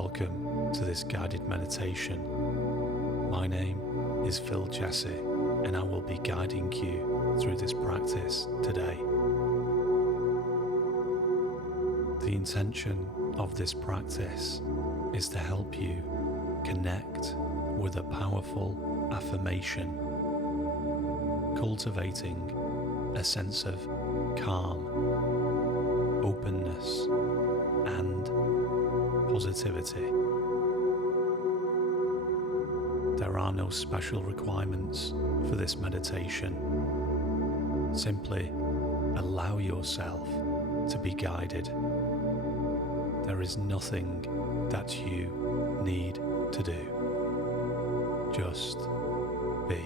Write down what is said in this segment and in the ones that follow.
Welcome to this guided meditation. My name is Jessé, and I will be guiding you through this practice today. The intention of this practice is to help you connect with a powerful affirmation, cultivating a sense of calm, openness, and positivity. There are no special requirements for this meditation. Simply allow yourself to be guided. There is nothing that you need to do. Just be.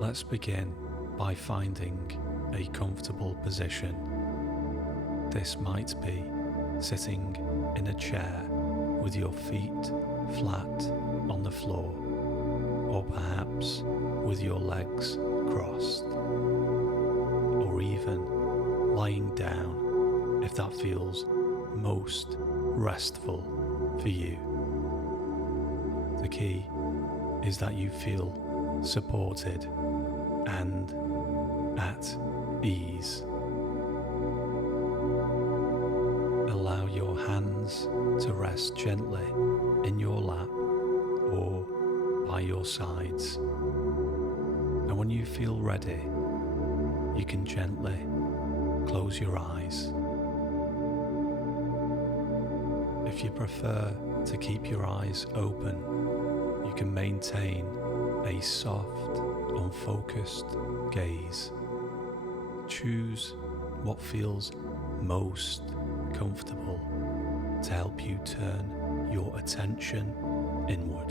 Let's begin by finding a comfortable position. This might be sitting in a chair with your feet flat on the floor, or perhaps with your legs crossed, or even lying down if that feels most restful for you. The key is that you feel supported and at ease. Allow your hands to rest gently in your lap or by your sides. And when you feel ready, you can gently close your eyes. If you prefer to keep your eyes open, you can maintain a soft, unfocused gaze. Choose what feels most comfortable to help you turn your attention inward.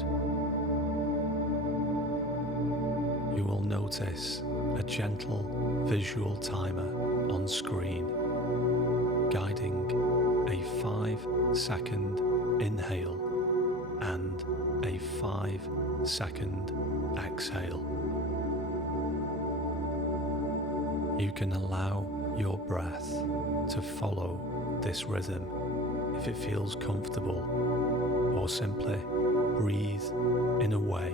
You will notice a gentle visual timer on screen, guiding a 5-second inhale and a 5-second exhale. You can allow your breath to follow this rhythm if it feels comfortable, or simply breathe in a way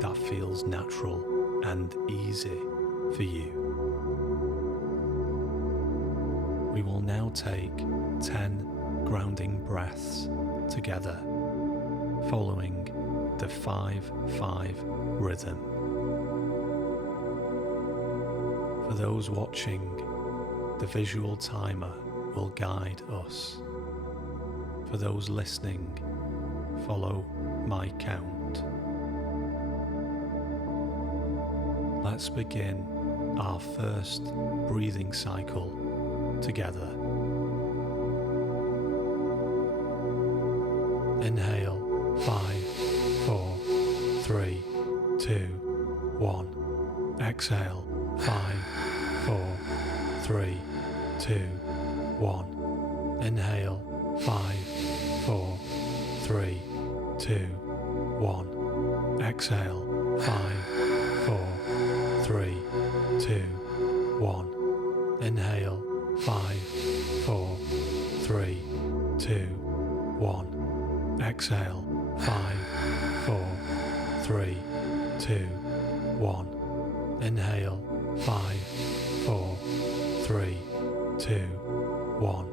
that feels natural and easy for you. We will now take 10 grounding breaths together, following the 5-5 rhythm. For those watching, the visual timer will guide us. For those listening, follow my count. Let's begin our first breathing cycle together. Inhale, 5, 4, 3, 2, 1. Exhale, 5, 4, 3, 2, 1. Inhale, 5, 4, 3, 2, 1. Exhale, 5, 4, 3, 2, 1. Inhale, 5, 4, 3, 2, 1. Exhale, 5, 4, 3, 2, 1. Inhale, 5, 4, 3, 2, 1.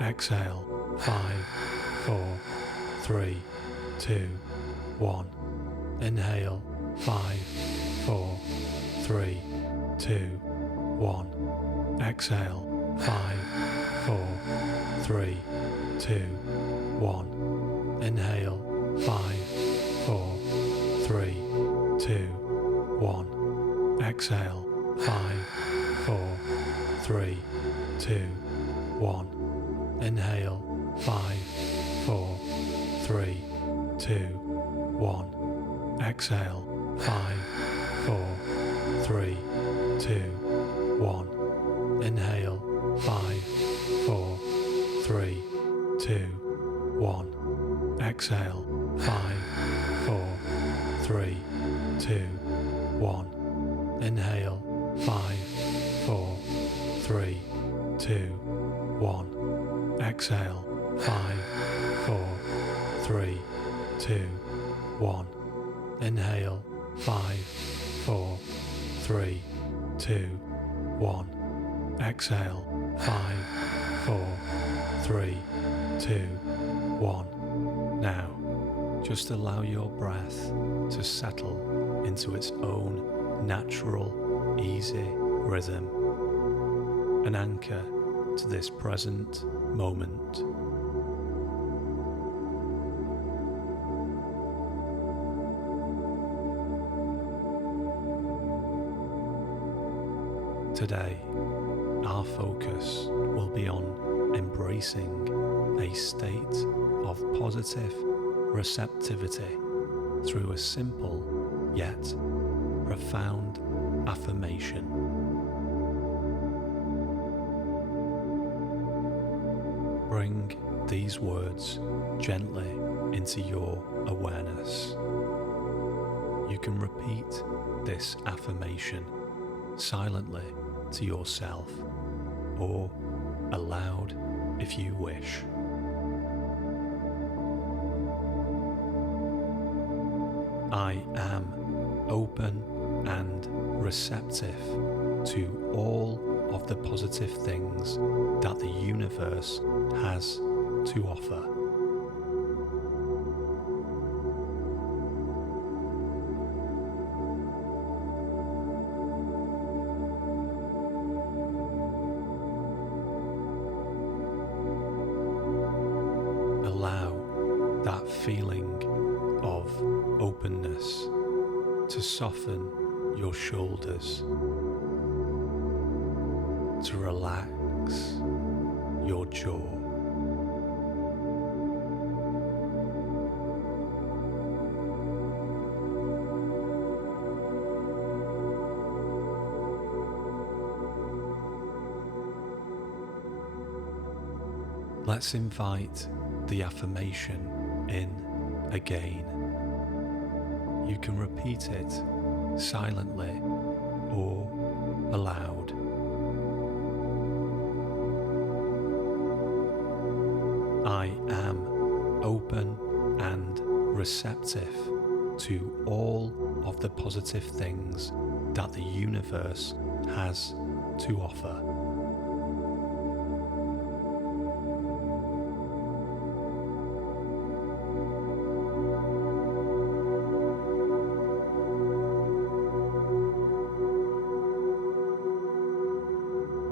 Exhale, 5, 4, 3, 2, 1. Inhale, 5, 4, 3, 2, 1. Exhale, 5, 4, 3, 2, 1. Inhale, 5, 4, 3, 2, 1. Exhale, 5, 4, 3, 2, 1. Inhale, 5, 4, 3, 2, 1. Exhale, 5, 4, 3, 2, 1. Inhale, 5, 4, 3, 2, 1. Exhale, 5, 4, 3, 2, 1. Inhale, 5, 4, 3, 2, 1. Exhale. 5, 4, 3, 2, 1. Inhale. 5, 4, 3, 2, 1. Exhale. 5, 4, 3, 2, 1. Now, just allow your breath to settle into its own natural, easy rhythm. An anchor to this present moment. Today, our focus will be on embracing a state of positive receptivity through a simple yet profound affirmation. Bring these words gently into your awareness. You can repeat this affirmation silently to yourself or aloud if you wish. I am open and receptive to all of the positive things that the universe has to offer. Allow that feeling of openness to soften your shoulders, to relax your jaw. Let's invite the affirmation in again. You can repeat it silently or aloud. I am open and receptive to all of the positive things that the universe has to offer.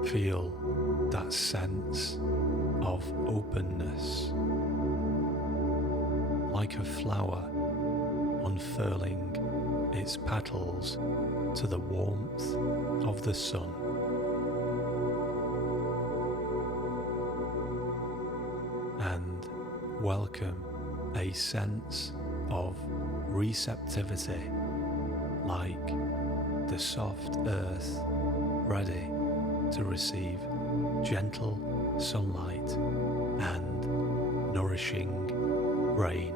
Feel that sense of openness, like a flower unfurling its petals to the warmth of the sun. And welcome a sense of receptivity, like the soft earth ready to receive gentle sunlight and nourishing rain.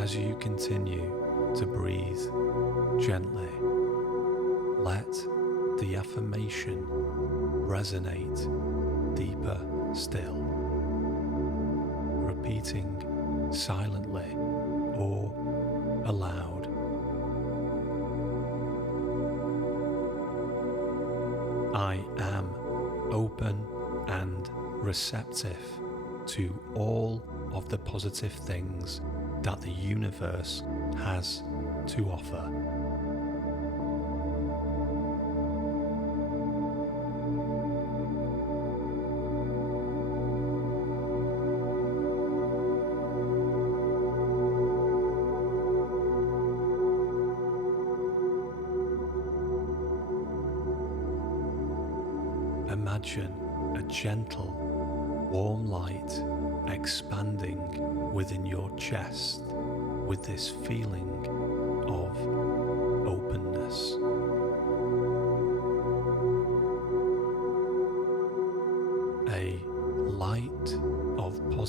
As you continue to breathe gently, let the affirmation resonate deeper still, repeating silently or aloud. I am open and receptive to all of the positive things that the universe has to offer. Imagine a gentle, warm light expanding within your chest with this feeling of openness.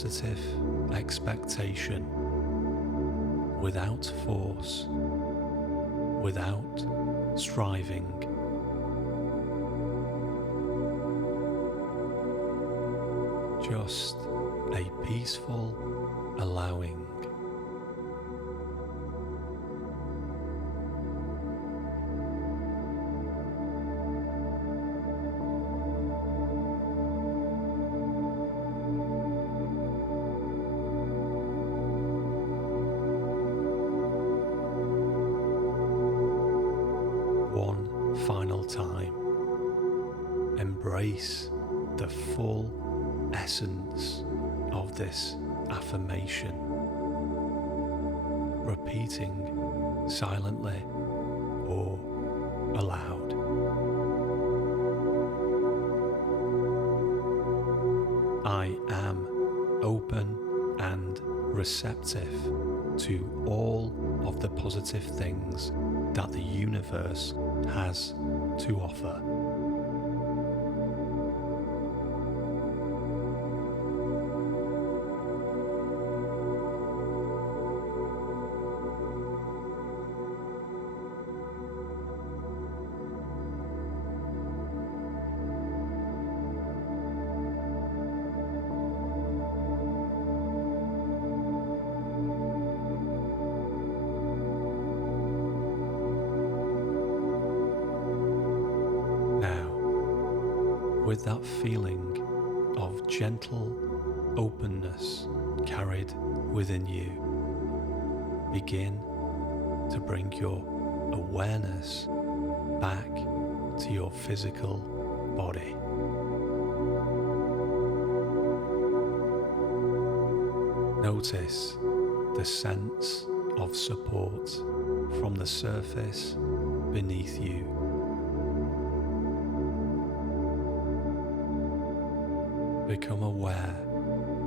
positive expectation, without force, without striving. Just a peaceful allowing. One final time, embrace the full essence of this affirmation, repeating silently or aloud. I am open and receptive to all of the positive things that the universe has to offer. With that feeling of gentle openness carried within you, begin to bring your awareness back to your physical body. Notice the sense of support from the surface beneath you. Become aware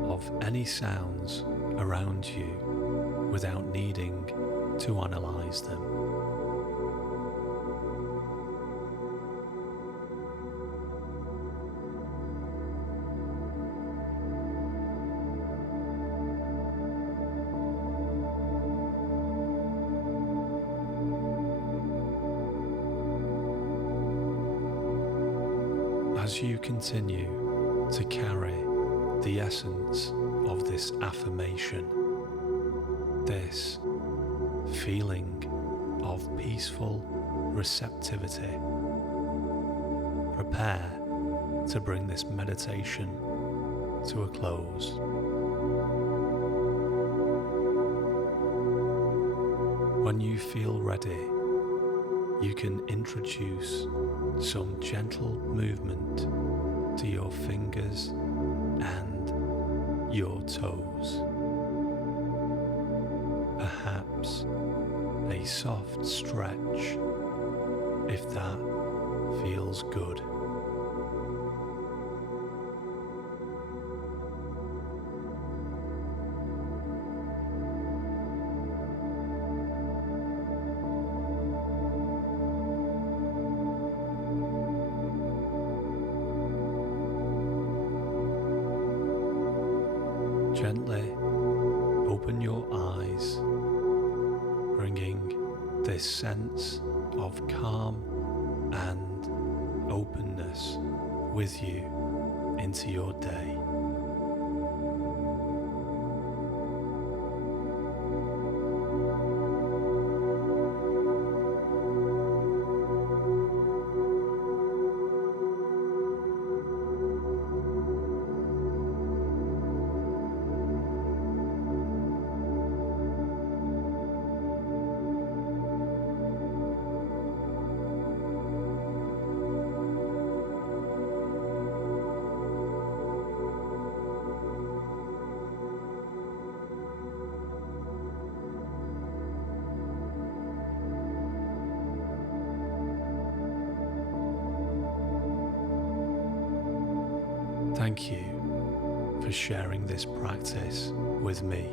of any sounds around you without needing to analyze them. As you continue to carry the essence of this affirmation, this feeling of peaceful receptivity, prepare to bring this meditation to a close. When you feel ready, you can introduce some gentle movement to your fingers and your toes. Perhaps a soft stretch if that feels good. Gently open your eyes, bringing this sense of calm and openness with you into your day. Thank you for sharing this practice with me.